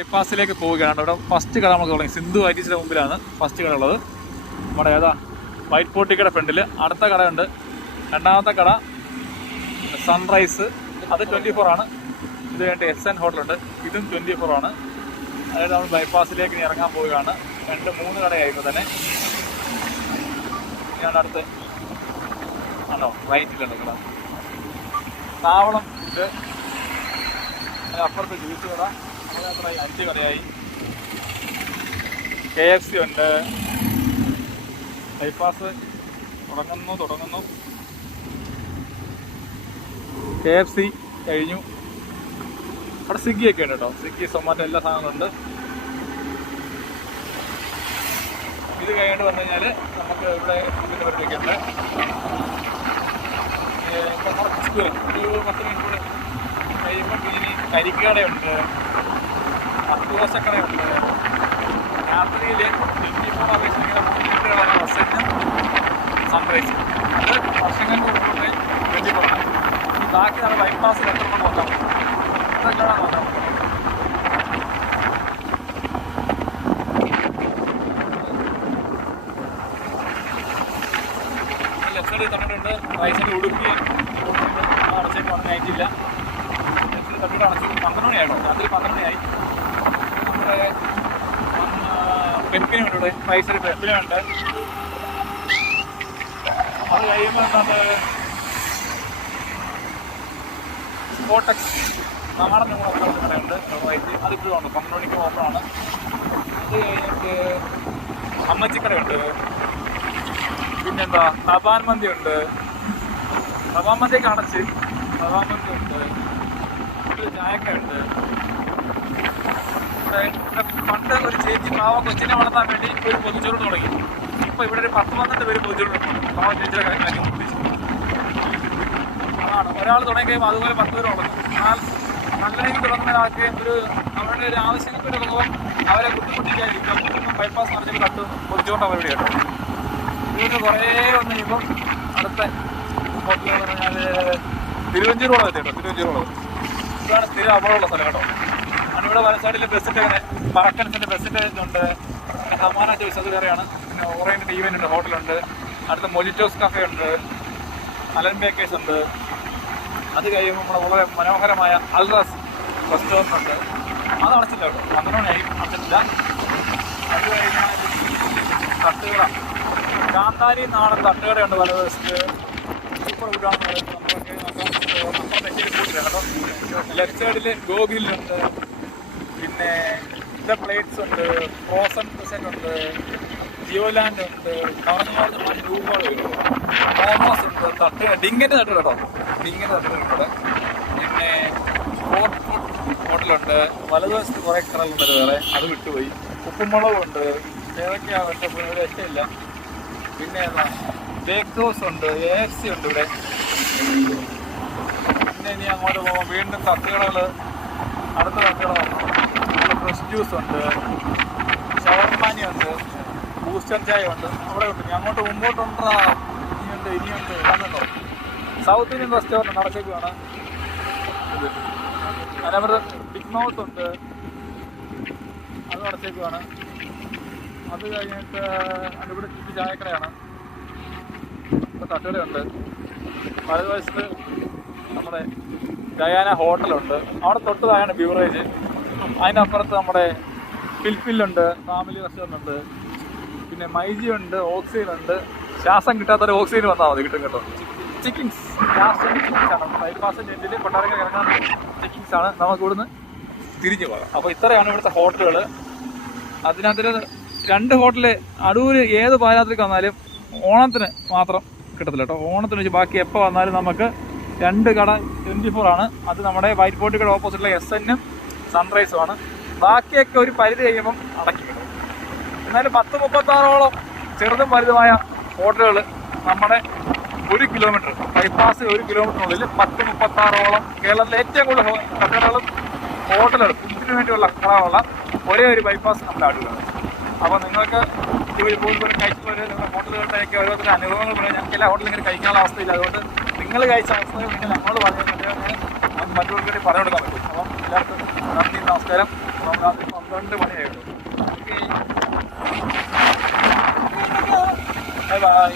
ബൈപ്പാസിലേക്ക് പോവുകയാണ്. ഇവിടെ ഫസ്റ്റ് കട നമുക്ക് തുടങ്ങി. സിന്ധു ഐറ്റീസിന്റെ മുമ്പിലാണ് ഫസ്റ്റ് കട ഉള്ളത്. നമ്മുടെ ഏതാ? വൈറ്റ് പോട്ടിക്കയുടെ ഫ്രണ്ടിൽ അടുത്ത കടയുണ്ട് രണ്ടാമത്തെ കട സൺറൈസ് അത് ട്വന്റി ഫോർ ആണ്. ഇത് കഴിഞ്ഞിട്ട് എസ് എൻ ഹോട്ടലുണ്ട് ഇതും ട്വന്റി ഫോർ ആണ്. അതായത് നമ്മൾ ബൈപ്പാസിലേക്ക് ഇറങ്ങാൻ പോവുകയാണ്. രണ്ട് മൂന്ന് കടയായിരുന്നു തന്നെ. ഞാൻ അടുത്ത്. ആണോ? റൈറ്റിലുണ്ട് കട. താവളം അതിന് അപ്പുറത്ത് ജ്യൂസ് കട. അഞ്ച് കടയായി കെ എഫ് സി ഉണ്ട്. ബൈപ്പാസ് തുടങ്ങുന്നു തുടങ്ങുന്നു. കെ എഫ് സി കഴിഞ്ഞു. അവിടെ സ്വിഗ്ഗി ഒക്കെ ഉണ്ട് കേട്ടോ. സ്വിഗ്ഗി സൊമാറ്റോ എല്ലാ സാധനങ്ങളുണ്ട് ഇത് കഴിഞ്ഞിട്ട് വന്നു കഴിഞ്ഞാൽ നമുക്ക് ഇവിടെ ഫുഡിന്റെ പരിപാടിയൊക്കെ ഉണ്ട്. ഒരു പത്ത് മിനിറ്റ് കൂടെ കഴിയുമ്പോൾ ഇനി കരിക്കടയുണ്ട്. അത്തുദോശക്കടയുണ്ട് രാത്രിയിൽ ട്വന്റി ഫോർ അവേഴ്സ് ഇങ്ങനെ മൂന്നിട്ടുകളാണ് ബസ്സിന് സൺറൈസ് അത് വർഷങ്ങൾക്ക് മുമ്പ് ട്വന്റി ഫോർ ആണ് ബാക്കി നമ്മൾ ബൈപ്പാസിൽ എത്ര നോക്കാം ഇതൊക്കെയാണ് നോക്കാം ലെഫ്റ്റ് സൈഡിൽ തന്നിട്ടുണ്ട് റൈറ്റ് സൈഡിൽ ഉടുപ്പി അടച്ചേക്ക് വന്ന് നയിച്ചില്ല ലെഫ്റ്റ് സൈഡിൽ തട്ടിട്ട് അടച്ചു പന്ത്രണ്ട് മണിയായിട്ടോ രാത്രി പന്ത്രണ്ട് മണിയായി നമ്മുടെ പെപ്പിനുണ്ട് ഇവിടെ. റൈറ്റ് സൈഡിൽ പെപ്പിനുണ്ട് അത് കഴിയുമ്പോൾ എന്താണ് സ്പോട്ടക്സ് നാടൻ കൂടെ കടയുണ്ട്. റൈറ്റ് അതിപ്പോഴും ഉണ്ട് പന്ത്രണ്ട് മണിക്ക് ഓപ്പണാണ് അത് കഴിഞ്ഞിട്ട് അമ്മച്ചിക്കടയുണ്ട്. പിന്നെന്താ? തപാൻ മന്തി ഉണ്ട് തപാൻ മന്തിയൊക്കെ അടച്ച് തപാൻ മന്തി ഉണ്ട് ഇവിടെ ഇവിടെ പണ്ട് ഒരു ചേച്ചി പാവ കൊച്ചിനെ വളർത്താൻ വേണ്ടി ഒരു പൊതുചൂട് തുടങ്ങി. ഇപ്പൊ ഇവിടെ ഒരു പത്ത് പന്ത്രണ്ട് പേര് തുടങ്ങും പാവ ചേച്ചിയുടെ കാര്യം അതാണ്. ഒരാൾ തുടങ്ങിയും അതുപോലെ പത്ത് പേര് തുടങ്ങും എന്നാൽ നല്ല രീതിയിൽ തുടങ്ങുന്നതാക്കുകയും ഒരു അവരുടെ ഒരു ആവശ്യങ്ങൾക്ക് തുടങ്ങുമ്പോൾ അവരെ ബുദ്ധിമുട്ടിക്കാതിരിക്കും ബൈപ്പാസ് നടത്തിയിട്ട് കട്ട് പൊതിച്ചുകൊണ്ട് അവരുടെ കേട്ടോ. ഇതിന് കുറേ വന്നു കഴിയുമ്പോൾ അടുത്ത എന്ന് പറഞ്ഞാൽ തിരുവഞ്ചൂർ എത്തി കേട്ടോ? തിരുവഞ്ചൂർ കുളം ഇതാണ് സ്ഥിരം അപകടമുള്ള സ്ഥലം കേട്ടോ. ഇവിടെ വലസാടിലെ ബസ്സിന്റെ അങ്ങനെ പറക്കൻസിന്റെ ബസ്സിന്റെ ഇതുണ്ട്. പിന്നെ ഹമാന ചോയ്സ് അത് പിന്നെ ഓറിയന്റ് ഈവന്റ് ഉണ്ട് ഹോട്ടലുണ്ട് അടുത്ത മൊജിറ്റോസ് കഫേ ഉണ്ട് അലൻ ബേക്കേഴ്സ് ഉണ്ട് അത് കഴിയുമ്പോൾ നമ്മുടെ വളരെ മനോഹരമായ അൽറസ് റെസ്റ്റോറന്റ് ഉണ്ട്. അത് അടച്ചില്ല കേട്ടോ. പന്ത്രണ്ട് അടച്ചിട്ടില്ല. അത് കഴിഞ്ഞാൽ തട്ടുകട. കാന്താരി നാടൻ തട്ടുകടയുണ്ട് വലതുവശത്ത് സൂപ്പർ ഫുഡാണെന്ന് പറയുന്നത് നമ്മളൊക്കെ നോക്കാം. കൂട്ടില്ല കേട്ടോ. ലെഫ്റ്റ് സൈഡിൽ ഗോഗിലുണ്ട് പിന്നെ ഇത പ്ലേറ്റ്സ് ഉണ്ട് ഫ്രോസൺ പ്രസന്റ് ഉണ്ട് ജിയോലാൻഡ് ഉണ്ട് കറങ്ങാവുന്ന രൂപകൾ വരും മോമോസ് ഉണ്ട് തട്ട് ഡിങ്ങിന്റെ തട്ട് കേട്ടോ. ഡിങ്ങിന്റെ തട്ട് ഇവിടെ. പിന്നെ ഹോട്ട് ഫുഡ് ഹോട്ടലുണ്ട് വലതുവശത്ത് കുറേ കടകളുണ്ട് വേറെ. അത് വിട്ടുപോയി. ഉപ്പുമുളകുണ്ട് ഏതൊക്കെയാണ് പക്ഷേ ഒരു രക്ഷയില്ല. പിന്നെ ബേക്ക് ഹൗസ് ഉണ്ട്. എ എഫ് സി ഉണ്ട് ഇവിടെ. പിന്നെ ഇനി അങ്ങോട്ട് പോകുമ്പോൾ വീണ്ടും തട്ടുകടകൾ അടുത്ത തട്ടുകട ഫ്രഷ് ജ്യൂസ് ഉണ്ട്. ഷവർമാനി ഉണ്ട്. ബൂസ്റ്റർ ചായ ഉണ്ട്. അവിടെ ഇനി അങ്ങോട്ട് മുമ്പോട്ടുണ്ടാ ഇനിയുണ്ട് ഇനിയുണ്ട്. കാണുന്നുണ്ടോ സൗത്ത് ഇന്ത്യൻ റെസ്റ്റോറന്റ് നടച്ചേക്കുവാണ് അതിനപ്പുറത്ത് ബിഗ് മൗത്ത് ഉണ്ട്. അത് നടച്ചേക്കുവാണ് അത് കഴിഞ്ഞിട്ട് അതിന്റെ ഇവിടെ ചുറ്റി ചായക്കടയാണ്. ഇപ്പോൾ തട്ടുകടയുണ്ട്. വലതുവശത്ത് നമ്മുടെ ഡയാന ഹോട്ടലുണ്ട് അവിടെ തൊട്ട് താഴെയാണ് ബീവറേജ് അതിന്റെ അപ്പുറത്ത് നമ്മുടെ ഫിൽഫില്ലുണ്ട് ഫാമിലി റെസ്റ്റോറന്റ് ഉണ്ട് പിന്നെ മൈജി ഉണ്ട് ഓക്സിജൻ ഉണ്ട് ശ്വാസം കിട്ടാത്തൊരു ഓക്സിജൻ വന്നാൽ മതി കിട്ടും കേട്ടോ. ചിക്കിങ്സ് ബൈപ്പാസിന്റെ എൻഡിൽ കൊട്ടാരക്കര ഇറങ്ങാൻ ചിക്കിങ്സ് ആണ്. നമുക്ക് ഇവിടുന്ന് തിരിഞ്ഞു പോകാം. അപ്പോൾ ഇത്രയാണ് ഇവിടുത്തെ ഹോട്ടലുകൾ. അതിനകത്തിൽ രണ്ട് ഹോട്ടൽ അടൂര് ഏത് പാരാത്രിക്ക് വന്നാലും ഓണത്തിന് മാത്രം കിട്ടത്തില്ല കേട്ടോ. ഓണത്തിന് വെച്ച് ബാക്കി എപ്പോൾ വന്നാലും നമുക്ക് രണ്ട് കട ട്വന്റി ഫോർ ആണ്. അത് നമ്മുടെ വൈറ്റ് ബോട്ടിയുടെ ഓപ്പോസിറ്റുള്ള എസ് എന്നും സൺറൈസും ആണ്. ബാക്കിയൊക്കെ ഒരു പരിധി കഴിയുമ്പം അടക്കി കിട്ടും എന്നാലും പത്ത് മുപ്പത്താറോളം ചെറുതും വലുതുമായ ഹോട്ടലുകൾ നമ്മുടെ ഒരു കിലോമീറ്റർ ബൈപ്പാസ് ഒരു കിലോമീറ്ററിനുള്ളിൽ പത്ത് മുപ്പത്താറോളം കേരളത്തിലെ ഏറ്റവും കൂടുതൽ കട്ടടകളും ഹോട്ടലുകൾ ഫുഡിന് വേണ്ടിയുള്ള കടകളുള്ള ഒരേ ഒരു ബൈപ്പാസ് നമ്മുടെ അടുത്താണ് അപ്പോൾ നിങ്ങൾക്ക് ഇവർ പോലും കഴിച്ചവർ നിങ്ങളുടെ ഹോട്ടലുകളുടെയൊക്കെ ഓരോരുത്തരുടെ അനുഭവങ്ങൾ പറയാം. ഞങ്ങൾക്ക് എല്ലാ ഹോട്ടലിൽ ഇങ്ങനെ കഴിക്കാനുള്ള അവസ്ഥയില്ല. അതുകൊണ്ട് നിങ്ങൾ കഴിച്ച അവസ്ഥയിൽ നിങ്ങൾ ഞങ്ങളോട് പറഞ്ഞു മറ്റുള്ളവർക്ക് വേണ്ടി പറഞ്ഞു കൊടുക്കാൻ പറ്റും. അപ്പം എല്ലാവർക്കും നന്ദി നമസ്കാരം. രാത്രി പന്ത്രണ്ട് മണിയായിട്ടു ബൈ ബൈ